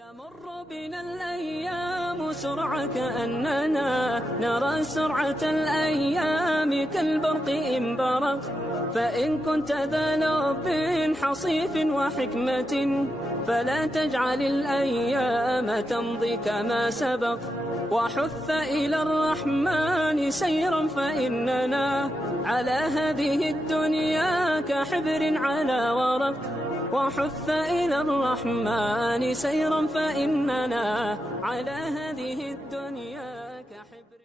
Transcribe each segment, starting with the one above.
تمر بنا الأيام سرعة كأننا نرى سرعة الأيام كالبرق إن برق. فإن كنت ذا لب حصيف وحكمة فلا تجعل الأيام تمضي كما سبق. وحث إلى الرحمن سيرا فإننا على هذه الدنيا كحبر على ورق. وحث إلى الرحمن سيرا فإننا على هذه الدنيا كحبر.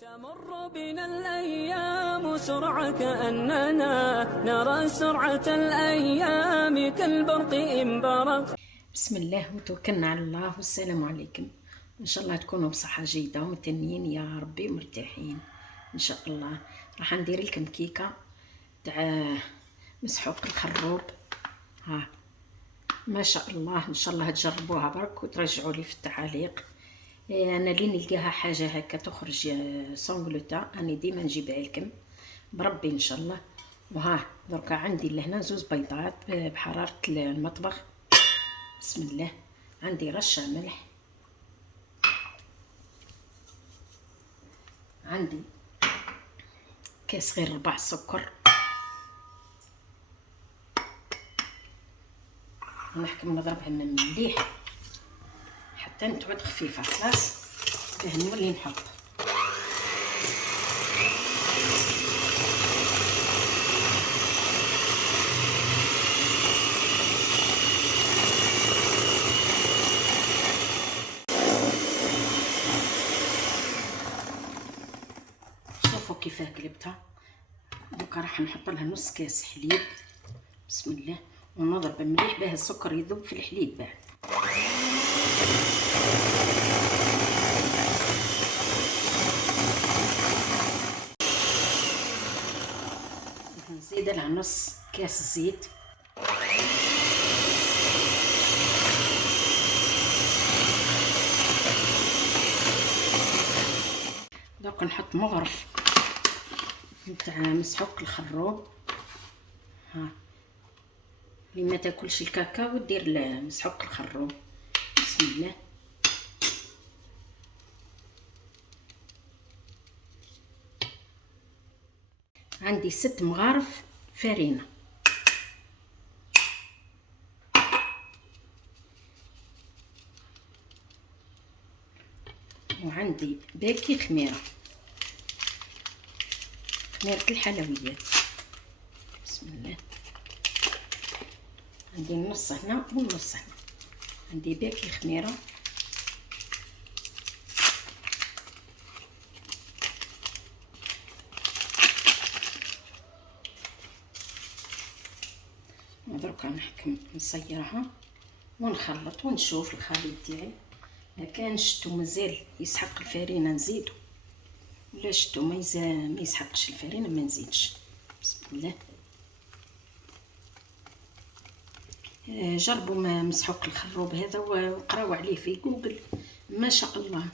تمر بنا الأيام سرعة كأننا نرى سرعة الأيام كالبرق إن برق. بسم الله وتوكلنا على الله والسلام عليكم. ان شاء الله تكونوا بصحه جيده ومتنين يا ربي ومرتاحين ان شاء الله. راح ندير لكم كيكه تاع مسحوق الخروب. ها ما شاء الله ان شاء الله تجربوها برك وترجعوا لي في التعاليق. انا اللي نلقاها حاجه هكا تخرج سونغلوتا اني ديما نجيبها لكم بربي ان شاء الله. وها دركا عندي لهنا زوز بيضات بحراره المطبخ. بسم الله. عندي رشه ملح، عندي كاس غير ربع سكر، ونحكم نضربها من مليح حتى تعود خفيفه. خلاص باه نولي نحط كيفاه قلبتها. دوكا راح نحط لها نص كاس حليب. بسم الله. ونضرب مليح باه السكر يذوب في الحليب. بعد نزيد لها نص كاس زيت. دوكا نحط مغرف نتاع مسحوق الخروب. ها اللي ما تاكلش الكاكاو دير مسحوق الخروب. بسم الله. عندي 6 مغارف فرينه، وعندي باكي خميره الحلويات. بسم الله. عندي النص هنا والنص هنا. عندي باكي خميره، ودركا نحكم نصيرها ونخلط ونشوف الخليط تاعي. ما كانش شتو مازال يسحق الفرينه نزيدو، ولا شتو ما يسحقش الفرينه ما نزيدش. بسم الله. جربوا مسحوق الخروب هذا وقراو عليه في جوجل. ما شاء الله،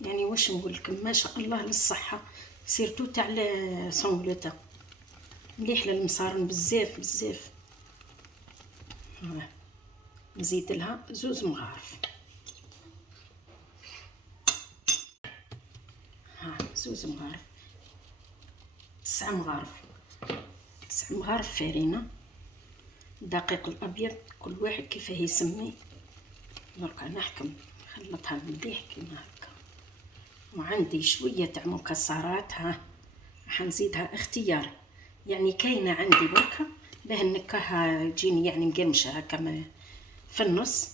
يعني واش نقول لكم، ما شاء الله للصحه، سيرتو تاع سونغلوتا مليح للمصارن بزاف بزاف. نزيد لها 2 مغارف. ها 2 مغارف، 9 مغارف، 9 مغارف فرينه. الدقيق الابيض كل واحد كيفاه يسميه. دركا نحكم نخلطها مليح كيما هكا. وعندي شويه تاع مكسرات. ها راح نزيدها اختياري، يعني كاينه عندي بركه باه النكهه تجيني يعني مقرمشه هكا في النص،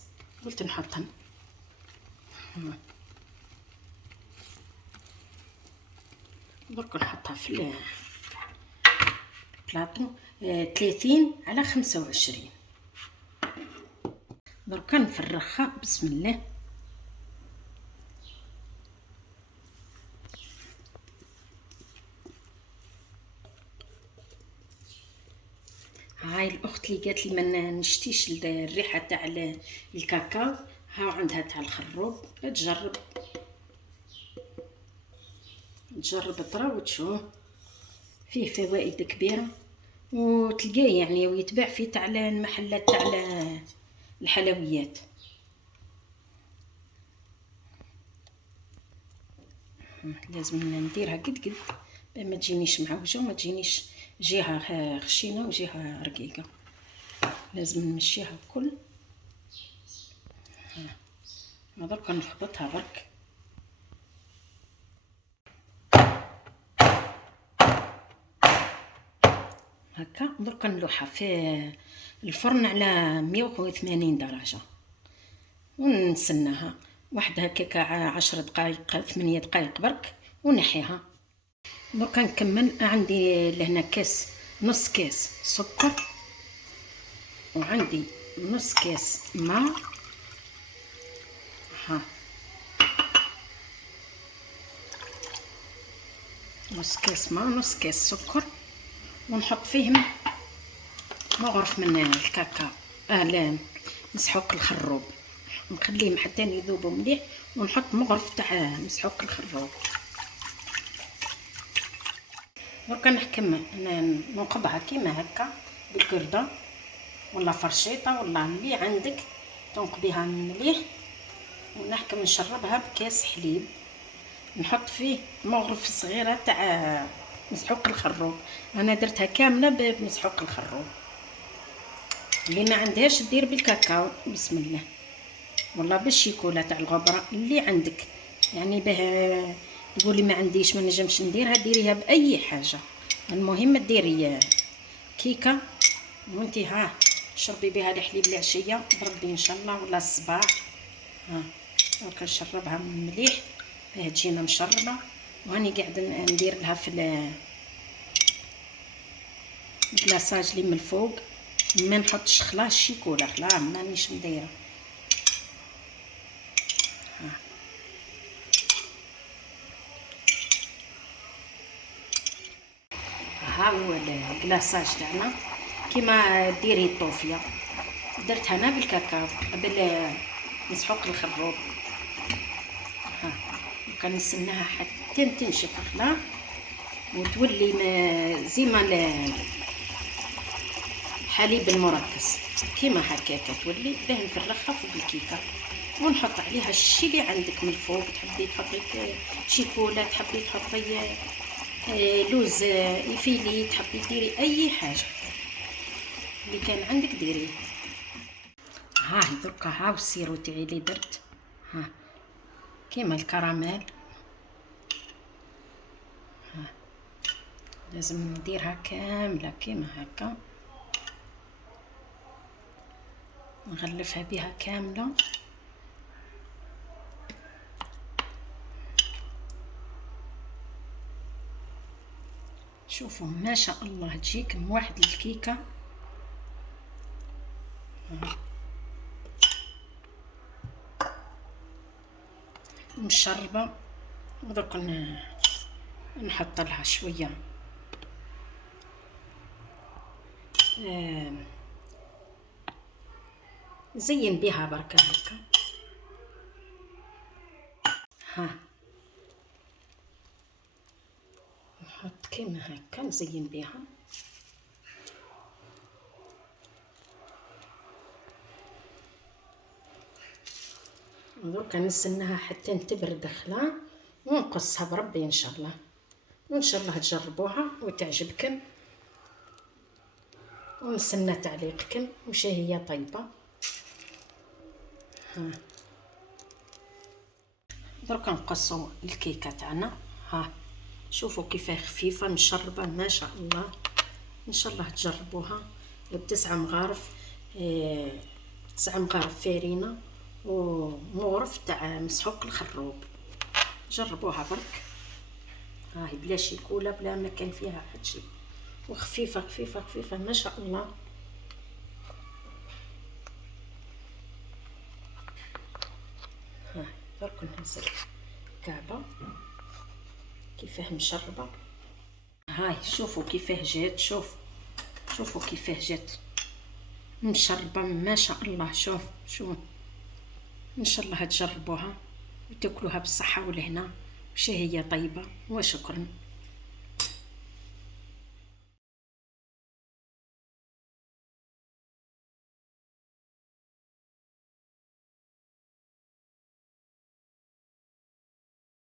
قلت نحطهم. درك نحطها في البلاطو 30 على 25. درك نفرخها. بسم الله. هاي الاخت اللي قالت لي ما نشتيش الريحه تاع الكاكاو، ها عندها تاع الخروب. تجرب ترى وتشوف فيه فوائد كبيره، وتلقاه يعني ويتباع في تاع المحلات تاع الحلويات. لازم نديرها قد ما تجينيش معوجه وما تجينيش جهه خشينه وجهه رقيقه. لازم نمشيها الكل. درك نخبطها برك. هكا درك نلوحها في الفرن على 180 درجه ونسناها واحد هكاك 10 دقائق 8 دقائق برك ونحيها. درك نكمل. عندي لهنا كاس، نص كاس سكر، وعندي نص كاس ماء. نص كاس ماء، نص كاس سكر، ونحط فيهم مغرف من الكاكاو لا مسحوق الخروب، نخليهم حتى يذوبوا مليح، ونحط مغرف تاع مسحوق الخروب. درك نحكم ننقبها كيما هكا بالقرده ولا فرشيطه ولا اللي عندك، تنقبيها مليح. ونحكم نشربها بكاس حليب، نحط فيه مغرف صغيره تاع مسحوق الخروب. انا درتها كامله بمسحوق الخروب. اللي ما عندهاش دير بالكاكاو بسم الله، والله بالشيكولا تاع الغبره اللي عندك. يعني به تقولي ما عنديش ما نجمش نديرها، ديريها باي حاجه، المهم ديري كيكه وانتي شربي بها الحليب العشيه بربي ان شاء الله ولا الصباح. درك نشربها مليح باه تجينا مشربه. وهاني قاعده ندير لها في الكلاصاج اللي من الفوق، ما نحطش خلاص الشيكولا، خلاص مانيش مديره. ها هو الكلاصاج تاعنا كيما ديري الطوفيه. درتها انا بالكاكاو مسحوق الخروب. كنستناها حتى تنشف خلاص وتولي زي ما الحليب المركز كيما هكاك تولي، باه نفرغها فوق الكيكه ونحط عليها الشي اللي عندك من الفوق. تحبي تحطي شيكولا، تحبي تحطي لوز يفيلي، تحبي ديري اي حاجه اللي كان عندك ديريه. دركا والسيرو تاعي اللي درت كيما الكراميل. لازم نديرها كامله كيما هكا، نغلفها بها كامله. شوفوا ما شاء الله تجيكم واحد الكيكه مشربه. ودرك نحط لها شويه زين بها بركه هكا. نحط كيما هكا نزين بها. درك نستناها حتى تبرد خلا ونقصها بربي ان شاء الله، وان شاء الله تجربوها وتعجبكم، ونستنى تعليقكم وش هي طيبه. درك نقصوا الكيكه تاعنا. شوفوا كيفاه خفيفه مشربه ما شاء الله. ان شاء الله تجربوها ب9 مغارف، 9 مغارف فارينه ومغرف تاع مسحوق الخروب. جربوها برك. بلا شيكولا بلا ما كان فيها حتى شيء، وخفيفه خفيفه خفيفه ما شاء الله. درك نهزل كعبه كيفاه مشربه. شوفوا كيفاه جات، شوفوا كيفاه جات مشربه ما شاء الله. شوف ان شاء الله تجربوها وتاكلوها بالصحه والهنا. وش هي طيبه. وشكرا.